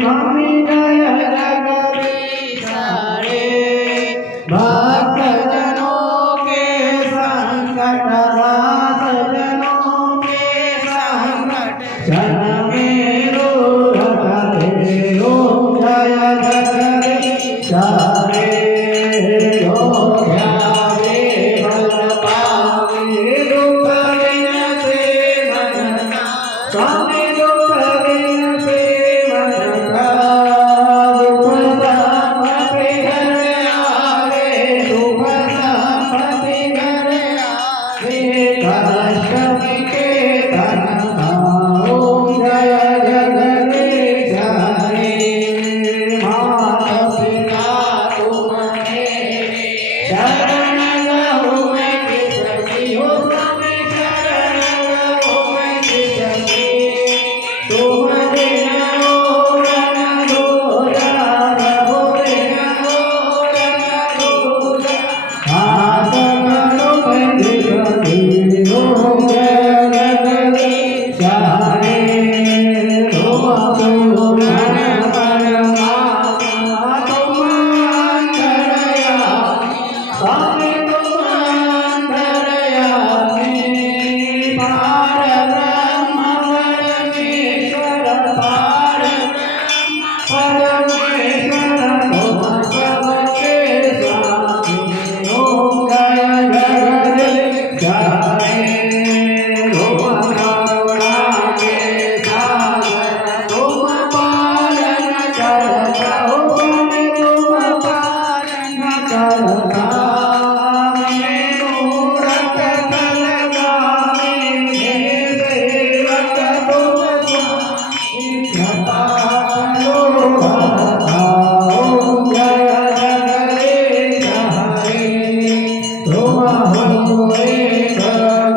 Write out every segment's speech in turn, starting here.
स्वामी जय जगदीश रे भक्तजनों के संकट रास जनों के संकट जन में दूर करे ओम जय जगदीश रे ओम ध्यावे बल पावे दुख विनसे मन का स्वामी दुख विनसे मन का दुख संपत्ति घर आवे दुख संपत्ति घर आवे कष्ट के धन ओम जय जगदीश रे माता पिता तुम मेरे शरण गहु मैं किसकी हो स्वामी शरण गहु मैं किसकी तुम बिन ओरण दूजा रहो बिन ओरण दूजा हाथ करो बंदी ओम जय जगदीश रे तुम पूर्ण परमात्मा तुम अंतर्यामी स्वामी तुम अंतर्यामी पार ब्रह्म परमेश्वर पार ब्रह्म परमेश्वर तुम सबके स्वामी ओम जय जगदीश रे तुम करुणा के सागर तुम पालन करता हो तुम पालन करता मैं मूरत कलगामी सेवक तुम स्वामी कृपा करो भरता ओम जय जगदीश रे तुम हो एक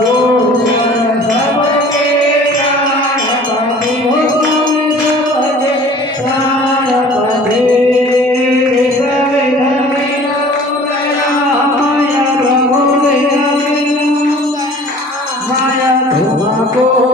गोचर सबके प्राणपति हो स्वामी सबके प्राणपति माया तुमको